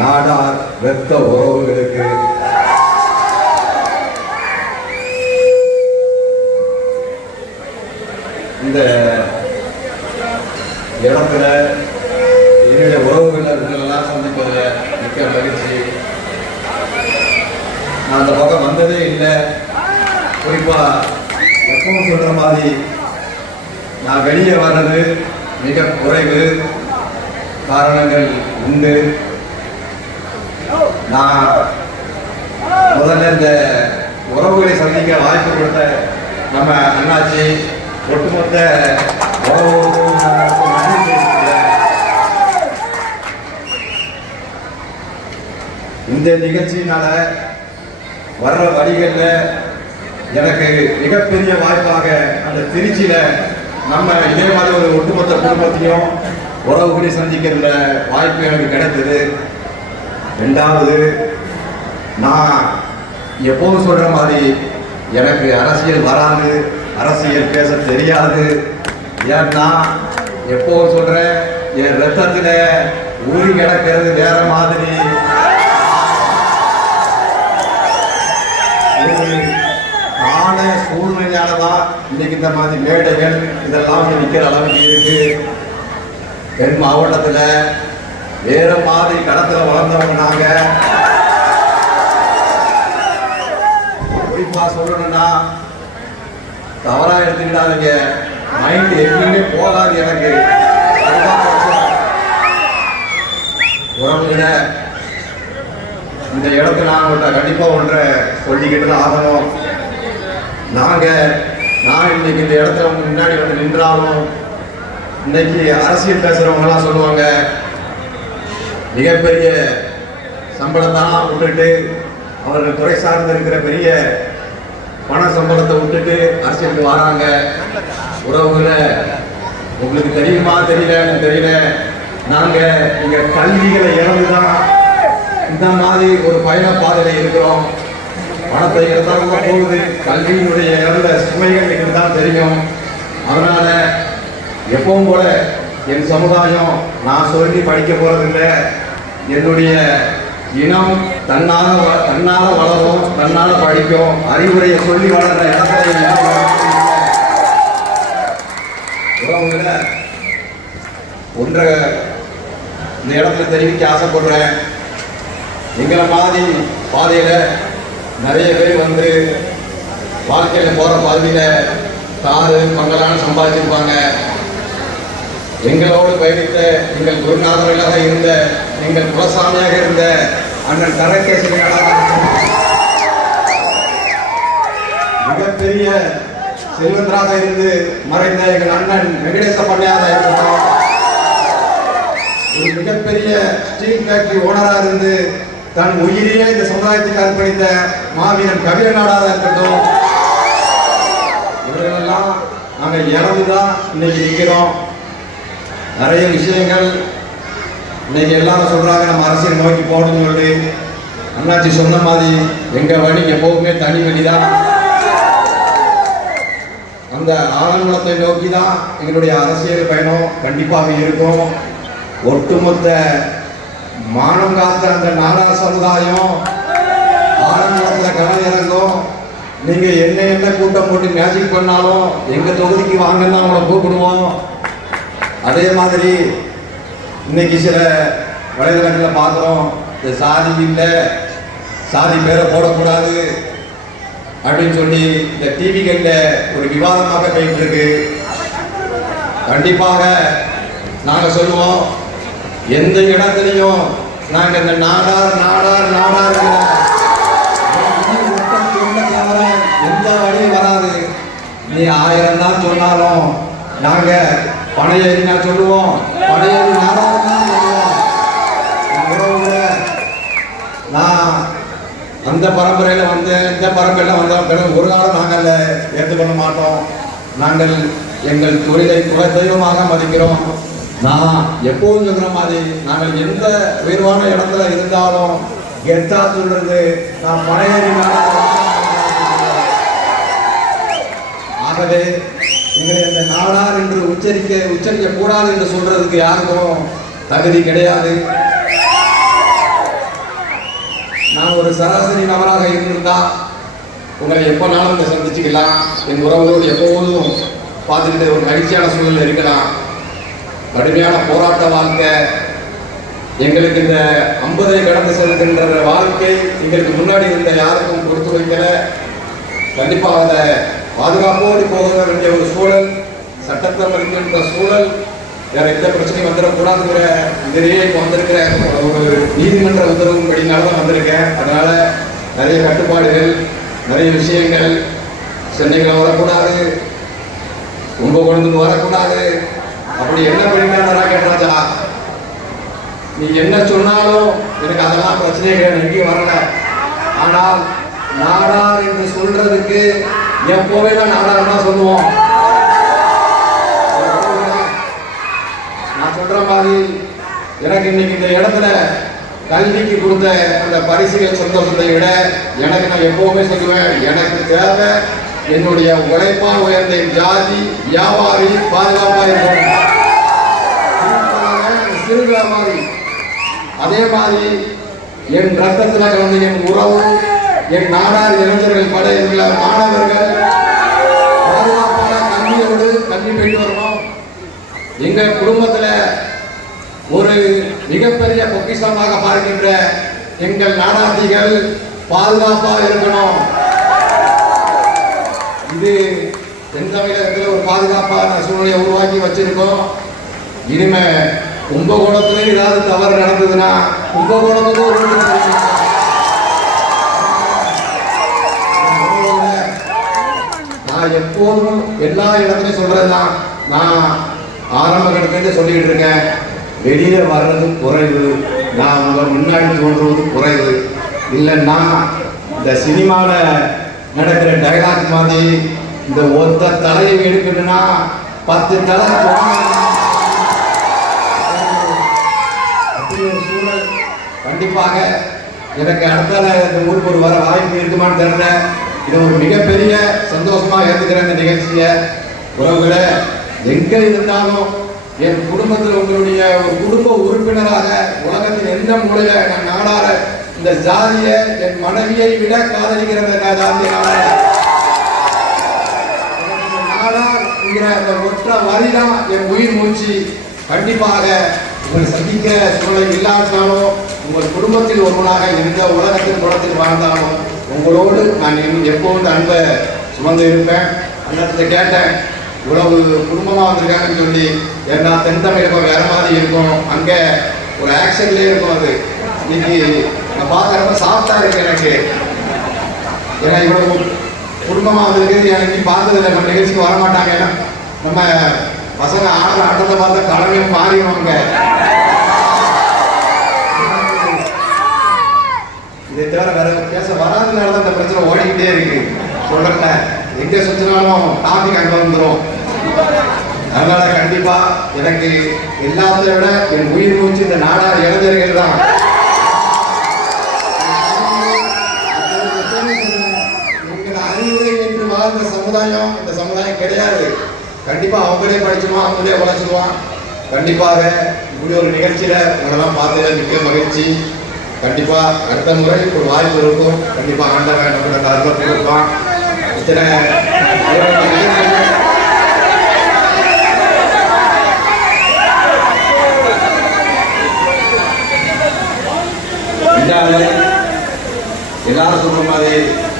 நாடார் வெத்த உறவுகளுக்கு இந்த இடத்துல என்னுடைய உறவுகளெல்லாம் சந்திப்பதில் மிக்க மகிழ்ச்சி. நான் அந்த பக்கம் வந்ததே இல்லை. குறிப்பா எப்பவும் சொல்ற மாதிரி நான் வெளியே வர்றது மிக குறைவு. காரணங்கள் உண்டு. நான் முதல்ல இந்த உறவுகளை சந்திக்க வாய்ப்பு கொடுத்த நம்ம அண்ணாச்சி ஒட்டுமொத்த இந்த நிகழ்ச்சியினால வர்ற வழிகளில் எனக்கு மிகப்பெரிய வாய்ப்பாக அந்த திருச்சியில நம்ம இதே மாதிரி ஒரு ஒட்டுமொத்த குடும்பத்தையும் உறவுகளை சந்திக்கிற வாய்ப்பு எனக்கு கிடைத்தது. ரெண்டாவது, நான் எப்போதும் சொல்ற மாதிரி எனக்கு அரசியல் வராது, அரசியல் பேச தெரியாது. ஏன்னா எப்போதும் சொல்றேன், என் ரத்தத்துல ஊறி கிடக்கிறது வேற மாதிரி. நானே சூழ்நிலையாலதான் இன்னைக்கு இந்த மாதிரி மேடைகள் இதெல்லாம் நிற்கிற அளவுக்கு இருக்கு. தென் மாவட்டத்துல வேற மாதிரி கடத்துல வளர்ந்தவங்க நாங்க. குறிப்பா சொல்லணும்னா தவறா எடுத்துக்கிட்டாதீங்க, மைண்ட் எங்கேயுமே போகாது எனக்கு. உறவுகிட்ட இந்த இடத்துல நான் கண்டிப்பா ஒன்றை சொல்லிக்கிட்டு தான் ஆகணும். நான் இன்னைக்கு இந்த இடத்துல முன்னாடி வந்து நின்றாலும் இன்னைக்கு அரசியல் பேசுறவங்க எல்லாம் சொல்லுவாங்க, மிகப்பெரிய சம்பளத்தான் விட்டுட்டு அவர்கள் துறை சார்ந்து இருக்கிற பெரிய பண சம்பளத்தை விட்டுட்டு அரசியலுக்கு வராங்க. உறவுகளை உங்களுக்கு தெரியுமா தெரியல, நாங்க இங்க கல்விகளை இழந்துதான் இந்த மாதிரி ஒரு பயண பாதையில இருக்கிறோம். பணத்தை இழந்தாலும் போகுது, கல்வியினுடைய இழந்த சுமைகள் எங்களுக்கு தான் தெரியும். அதனால எப்பவும் போல என் சமுதாயம் நான் சொல்லி படிக்க போறதில்லை. என்னுடைய இனம் தன்னால வளரும், தன்னால படிக்கும். அறிவுரையை சொல்லி வளர்ற இடத்துல உறவுகளை ஒன்றை இந்த இடத்துல தெரிவிக்க ஆசைப்படுறேன். எங்களை மாதிரி பாதையில நிறைய பேர் வந்து வாழ்க்கையில போற பாதையில காரு பங்களான்னு சம்பாதிச்சிருப்பாங்க. எங்களோடு பயணித்த எங்கள் குருநாதர்களாக இருந்த எங்கள் குலசாமியாக இருந்த அண்ணன் தரகேசனாக மிகப்பெரிய செல்வந்தராக இருந்து மறைந்த எங்கள் அண்ணன் வெங்கடேச பண்ணையாக இருக்கட்டும், ஒரு மிகப்பெரிய ஸ்டீல் ஃபேக்டரி ஓனராக இருந்து தன் உயிரியே இந்த சமுதாயத்துக்கு அர்ப்பணித்த மாவீரன் கபிலநாடாக இருக்கட்டும், இவர்களெல்லாம் நாங்கள் இறந்துதான் இன்னைக்கு நிற்கிறோம். நிறைய விஷயங்கள் இன்னைக்கு எல்லாரும் சொல்றாங்க நம்ம அரசியல் நோக்கி போகணும்னு சொல்லி. அண்ணாச்சி சொன்ன மாதிரி எங்க வழி எப்பவுமே தனி வழிதான். அந்த ஆனந்தத்தை நோக்கி தான் எங்களுடைய அரசியல் பயணம் கண்டிப்பாக இருக்கும். ஒட்டுமொத்த மானம் காத்த அந்த நாடார் சமுதாயம் ஆனந்தத்தில் கவனம் இறங்கும். நீங்க என்ன கூட்டம் போட்டு மேஜிக் பண்ணாலும் எங்க தொகுதிக்கு வாங்கன்னா அவங்கள கூப்பிடுவோம். அதே மாதிரி இன்னைக்கு சில வலைதளங்களில் பார்க்குறோம், இந்த சாதி இல்லை, சாதி பேரை போடக்கூடாது அப்படின்னு சொல்லி இந்த டிவிகளில் ஒரு விவாதமாக போயிட்டு இருக்கு. கண்டிப்பாக நாங்கள் சொல்லுவோம், எந்த இடத்துலையும் நாங்கள் இந்த நாடார் எந்த வழியும் வராது. நீ 1000 தான் சொன்னாலும் நாங்கள் பனையேறினா சொல்லுவோம், பனையேறி நாடாதான் சொல்லுவோம். நான் அந்த பரம்பரையில வந்து இந்த பரம்பரையில வந்த ஒரு காலம் நாங்கள் ஏற்றுக்கொள்ள மாட்டோம். நாங்கள் எங்கள் தொழிலை குல தெய்வமாக மதிக்கிறோம். நான் எப்போதும் சொல்ற மாதிரி நாங்கள் எந்த உயர்வான இடத்துல இருந்தாலும் கெத்தா சொல்றது நான் பனையேறி ஆகவே எங்களை அந்த நாடார் என்று உச்சரிக்க கூடாது என்று சொல்றதுக்கு யாருக்கும் தகுதி கிடையாது. நான் ஒரு சராசரி நபராக இருந்திருந்தா உங்களை எப்போனாலும் இங்கே சந்திச்சுக்கலாம். என் உறவுகளோடு எப்போதும் பார்த்துக்கிட்டு ஒரு மகிழ்ச்சியான சூழலில் இருக்கலாம். கடுமையான போராட்ட வாழ்க்கை எங்களுக்கு இந்த 50 கடந்து செல்கின்ற வாழ்க்கை எங்களுக்கு முன்னாடி இருந்த யாருக்கும் கொடுத்து வைக்கல. கண்டிப்பாக அதை பாதுகாப்போடு போக வேண்டிய ஒரு சூழல், சட்டத்தை மதிக்கின்ற சூழல், வேற எந்த பிரச்சனையும் வந்துடக்கூடாதுங்கிற இதிலேயே இப்போ வந்திருக்கிற ஒரு நீதிமன்ற உத்தரவுப்படினால தான் வந்திருக்கேன். அதனால நிறைய கட்டுப்பாடுகள், நிறைய விஷயங்கள், சென்னையில் வரக்கூடாது, கும்பகோணத்துக்கு வரக்கூடாது, அப்படி என்ன பண்ணிட்டாரா ராஜா, நீ என்ன சொன்னாலும் எனக்கு அதெல்லாம் பிரச்சனை கிடையாது, எங்கேயும் வரல. ஆனால் நாடார் என்று சொல்றதுக்கு எப்போவே தான் நாடார் தான் சொல்லுவோம். நான் சொல்ற மாதிரி எனக்கு இன்னைக்கு இந்த இடத்துல கல்விக்கு கொடுத்த அந்த பரிசுகள் சந்தோஷத்தை விட எனக்கு நான் எப்பவுமே சொல்லுவேன், எனக்கு தேவை என்னுடைய உழைப்பா உயர்ந்த ஜாதி வியாபாரி பாதுகாப்பா இருக்கும். சிறு வியாபாரி அதே மாதிரி என் ரத்தத்தில் கலந்து என் உறவு, என் நாடார் இளைஞர்கள் பட என்கிற மாணவர்கள் பாதுகாப்பான கல்வியோடு கல்வி போயிட்டு வரணும். எங்கள் குடும்பத்தில் ஒரு மிகப்பெரிய பொக்கிஷமாக பார்க்கின்ற எங்கள் நாடாதிகள் பாதுகாப்பாக இருக்கணும். இது தென் தமிழகத்தில் ஒரு பாதுகாப்பான சூழ்நிலையை உருவாக்கி வச்சிருக்கோம். இனிமே கும்பகோணத்துல ஏதாவது தவறு நடந்ததுன்னா கும்பகோணத்துக்கு நான் எப்போதும் எல்லா இடத்துலையும் சொல்றதுதான். நான் ஆரம்ப கட்டத்திலே சொல்லிட்டு இருக்கேன், வெளியில வர்றது குறைவு, நான் உங்க முன்னாடி தோன்றுவது குறைவு. இல்லைன்னா இந்த சினிமால நடக்கிற டைலாக் மாதிரி இந்த ஒத்த தலையை எடுக்கணும்னா 10 தலை சூழல். கண்டிப்பாக எனக்கு அடுத்த இந்த ஊருக்கு ஒரு வர வாய்ப்பு இருக்குமான்னு தெரியல. இது ஒரு மிகப்பெரிய சந்தோஷமா ஏற்றுக்கிறேன் இந்த நிகழ்ச்சியை. உறவுகளை எங்க இருந்தாலும் என் குடும்பத்தில் உங்களுடைய ஒரு குடும்ப உறுப்பினராக உலகத்தின் எந்த மூலையில நான் நாடார இந்த ஜாதியை என் மனைவியை விட காதலிக்கிற ஜாதிய நாடார் அந்த ஒற்ற வரிதான் என் உயிர் மூச்சு. கண்டிப்பாக உங்களை சந்திக்க சூழலை இல்லாட்டாலும் உங்கள் குடும்பத்தில் ஒருவனாக இருந்த உலகத்தின் குளத்தில் வாழ்ந்தாலும் உங்களோடு நான் எப்போது அன்பை சுமந்து இருப்பேன். அந்த கேட்டேன், இவ்வளவு குடும்பமாக வந்திருக்காங்கன்னு சொல்லி. ஏன்னா தென் தமிழகம் வேற மாதிரி இருக்கும், அங்கே ஒரு ஆக்ஷன்லேயே இருக்கும். அது இன்னைக்கு நான் பார்க்குறப்ப சாஃப்டா இருக்கு எனக்கு. ஏன்னா இவ்வளவு குடும்பமாக வந்திருக்கு, எனக்கு பார்த்ததில்லை. நம்ம நிகழ்ச்சிக்கு வரமாட்டாங்க. ஏன்னா நம்ம பசங்க ஆடுற ஆட்டத்தை பார்த்தா கடமையும் மாறிடுவாங்க. இதை தவிர வேற பேச வராதனால தான் இந்த பிரச்சனை ஓடிக்கிட்டே இருக்கு. சொல்றேன், எங்க சுத்தினாலும் டாபிக் அங்க வந்துடும். அதனால கண்டிப்பா எனக்கு எல்லாத்தையும் விட என் உயிர் மூச்சு இந்த நாடார் இளைஞர்கள் தான். எங்கள் அறிவுரை என்று வாழ்ந்த சமுதாயம் இந்த சமுதாயம் கிடையாது. கண்டிப்பா அவங்களே படிச்சிருவான், அவங்களே உழைச்சிருவான். கண்டிப்பாக இப்படி ஒரு நிகழ்ச்சியில உங்களெல்லாம் பார்த்ததுல மிக்க மகிழ்ச்சி. கண்டிப்பா அடுத்த முறை ஒரு வாய்ப்பு இருக்கும். கண்டிப்பா ஆண்டவன் நம்மளோட அர்ப்பணம் கொடுப்பான். இத்தனை எல்லாரும் சொல்ற மாதிரி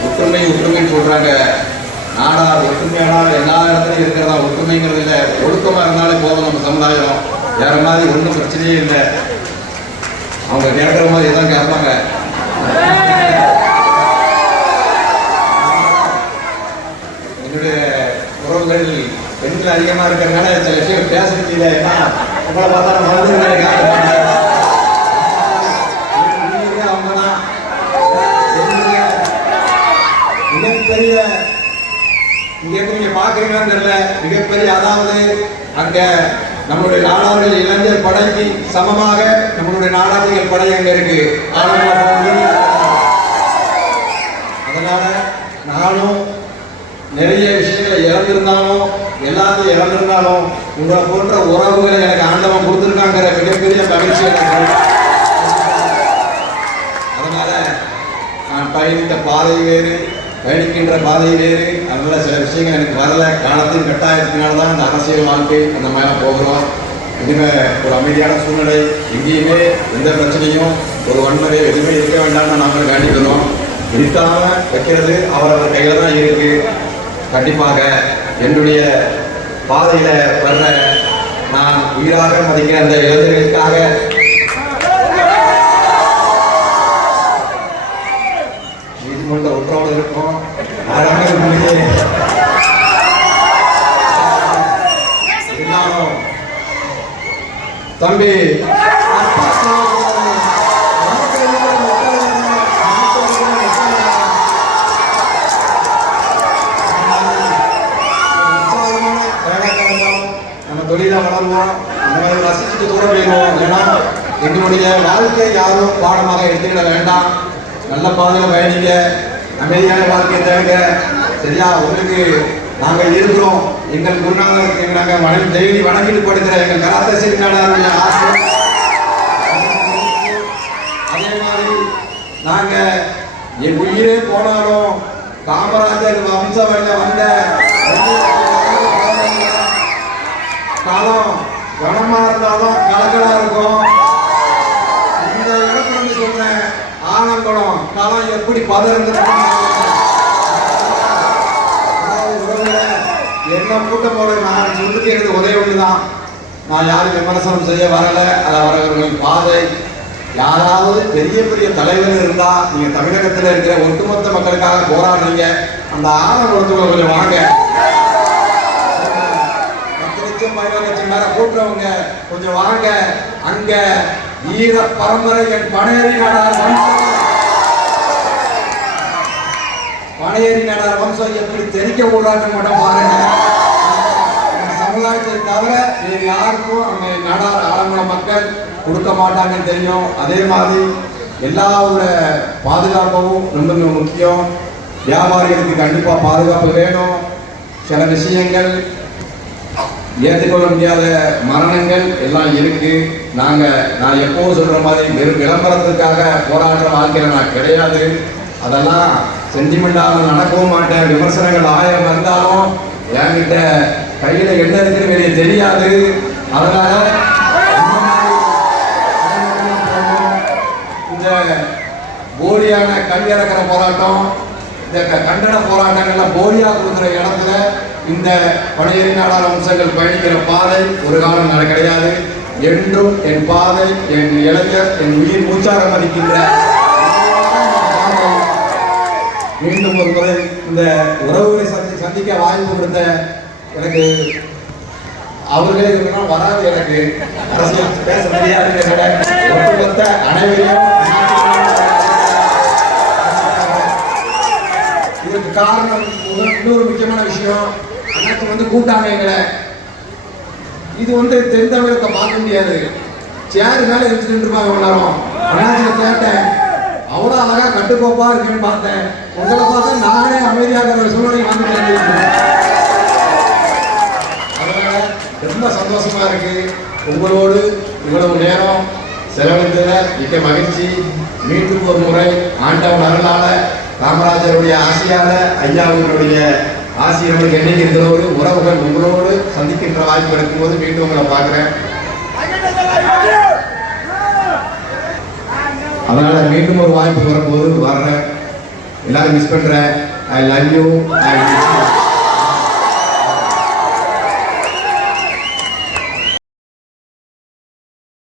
ஒற்றுமை ஒற்றுமைன்னு சொல்றாங்க. நாடார் ஒற்றுமையானால் எல்லா இடத்துலையும் இருக்கிறதா, ஒற்றுமைங்கிறது இல்லை. ஒழுக்கமா இருந்தாலே போதும் நம்ம சமுதாயம். வேற மாதிரி ஒன்றும் பிரச்சனையே இல்லை. அவங்க கேட்கிற மாதிரி எதாவது கேட்பாங்க. என்னுடைய உறவுகள் பெண்கள் அதிகமா இருக்கிறதுனால சில விஷயம் பேச முடியல. ஏன்னா உங்களை பார்த்தா மருந்து அவங்கதான் மிகப்பெரிய இங்க நீங்க பாக்குறீங்கன்னு தெரியல, மிகப்பெரிய அதாவது அங்க நம்மளுடைய நாடார்கள் இளைஞர் படைக்கு சமமாக நம்மளுடைய நாடாதிகள் படை அங்க இருக்கு. அதனால நானும் நிறைய விஷயங்களை இழந்திருந்தாலும் எல்லாத்தையும் இழந்திருந்தாலும் உங்களை போன்ற உறவுகளை எனக்கு ஆண்டவன் கொடுத்துருக்காங்கிற மிகப்பெரிய மகிழ்ச்சி எனக்கு. அதனால நான் பயணித்த பாதை வேறு, பயணிக்கின்ற பாதை வேறு. அதனால சில விஷயங்கள் எனக்கு வரல. காலத்தின் கட்டாயத்தினால தான் இந்த அரசியல் வாழ்க்கை அந்த மாதிரி போகிறோம். இனிமே ஒரு அமைதியான சூழ்நிலை, எங்கேயுமே எந்த பிரச்சனையும் ஒரு வன்முறை எதுவுமே இருக்க வேண்டாம்னு நாங்கள் கண்டிக்கிறோம். இருக்காம வைக்கிறது அவரவர் கையில் தான் இருக்கு. கண்டிப்பாக என்னுடைய பாதையில வர்ற நான் உயிராக மதிக்கிற அந்த இளைஞர்களுக்காக நீதிமன்ற உத்தரவோடு இருக்கும். இருந்தாலும் தம்பி தொழில வளருவோம், அந்த மாதிரி ரசிச்சுட்டு தூரம் போயிடுவோம். ஏன்னா எங்களுடைய வாழ்க்கை யாரும் பாடமாக எடுத்துக்கிட வேண்டாம். நல்ல பாதையில் பயணிக்க, அமைதியான வாழ்க்கையை தேங்க. சரியா? உங்களுக்கு நாங்கள் இருக்கிறோம். எங்கள் குருநாதருக்கு நாங்கள் டெய்லி வணங்கிட்டு படுக்கிற எங்கள் கராத்தே செட்டிநாடாருடைய ஆசை. அதே மாதிரி நாங்கள் என் உயிரே போனாலும் காமராஜர் வம்சவழியில் வந்த காலம் கனமா இருந்தாலும் கலக்கலா இருக்கும். இந்த இடத்துல சொல்றேன், ஆனந்தம் காலம் எப்படி பதறந்துருக்கு. என்ன கூட்டம் போல நான் சொல்லிட்டு எனக்கு ஒரே ஒண்ணுதான். நான் யாரும் விமர்சனம் செய்ய வரல. அது அவர்களின் பாதை. யாராவது பெரிய பெரிய தலைவர்கள் இருந்தா, நீங்க தமிழகத்தில் இருக்கிற ஒட்டுமொத்த மக்களுக்காக போராடுறீங்க, அந்த ஆனந்தத்துக்குள்ள கொஞ்சம் வாங்க. கூட்டுறவங்க கொஞ்சம் வாங்க. அங்க வீர பரம்பரை என் பனையேறி நாடார் வம்சம் எப்படி தெரிக்க கூடாதுன்னு மட்டும் பாருங்க. சமுதாயத்தை தவிர வேறு யாருக்கும் அங்க நாடார் ஆலங்குள மக்கள் கொடுக்க மாட்டாங்கன்னு தெரியும். அதே மாதிரி எல்லாவோட பாதுகாப்பும் ரொம்ப முக்கியம். வியாபாரிகளுக்கு கண்டிப்பா பாதுகாப்பு வேணும். சில விஷயங்கள் ஏற்றுக்கொள்ள முடியாத மரணங்கள் எல்லாம் இருக்கு. நான் எப்போவும் சொல்ற மாதிரி வெறும் விளம்பரத்துக்காக போராடுற வாழ்க்கையில நான் கிடையாது. அதெல்லாம் சென்டிமெண்டாக நடக்கவும் மாட்டேன். விமர்சனங்கள் 1000 இருந்தாலும் என்கிட்ட கையில என்ன இருக்குன்னு வெளியே தெரியாது. அதனால இந்த போலியான கல்வியறக்கிற போராட்டம், இந்த கண்டன போராட்டங்கள்லாம் போலியா கொடுக்குற இடத்துல இந்த பனையேறி நாடார் வம்சங்கள் பயணிக்கிற பாதை ஒரு காலம் கிடையாது. என்றும் என் பாதை, என் இளைஞர், என் உயிர் மூச்சாக மதிக்கின்ற மீண்டும் ஒரு முறை இந்த உறவுகளை சந்திக்க வாய்ப்பு கொடுத்த எனக்கு அவர்களே வராது. எனக்கு அரசியல் பேச தெரியாது. ஒட்டுமொத்த அனைவரையும் இதுக்கு காரணம் இன்னொரு முக்கியமான விஷயம், அண்ணாச்சி கூட்டாங்க எங்களை. இது தென் தமிழகத்தை பார்க்க முடியாது. சேரு மேல எடுத்துட்டு இருப்பாங்க எல்லாரும். அண்ணாச்சியை கேட்டேன், அவ்வளோ அழகா கட்டுக்கோப்பா இருக்குன்னு பார்த்தேன். உங்களை பார்த்தா நானே அமைதியாக ஒரு சூழ்நிலை வந்துட்டேன். அதனால ரொம்ப சந்தோஷமா இருக்கு. உங்களோடு இவ்வளவு நேரம் செலவழித்தத மிக்க மகிழ்ச்சி. மீண்டும் ஒரு முறை ஆண்டவன் அருளால, காமராஜருடைய ஆசையால, ஐயாவுடைய ஆசிரியர்களுக்கு என்னைக்கு இருக்கிறோடு உறவுகள் உங்களோடு சந்திக்கின்ற வாய்ப்பு இருக்கும்போது மீண்டும் உங்களை பார்க்கிறேன். அதனால மீண்டும் ஒரு வாய்ப்பு வரும்போது வர்றேன். எல்லாரும் மிஸ் பண்றேன். I love you.